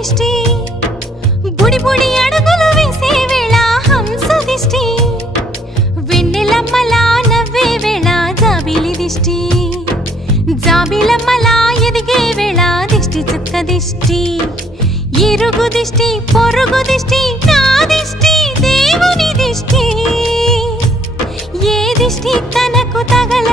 దిష్టి బుడి బుడి అడుగులు వేసే వేళ హంస దిష్టి వెన్నెలమ్మలా నవ్వే వేళ జాబిలి దిష్టి జాబిలమ్మలా ఎదిగే వేళ దిష్టి చుక్క దిష్టి ఇరుగు దిష్టి పొరుగు దిష్టి నా దిష్టి దేవుని దిష్టి ఏ దిష్టి తనకు తగల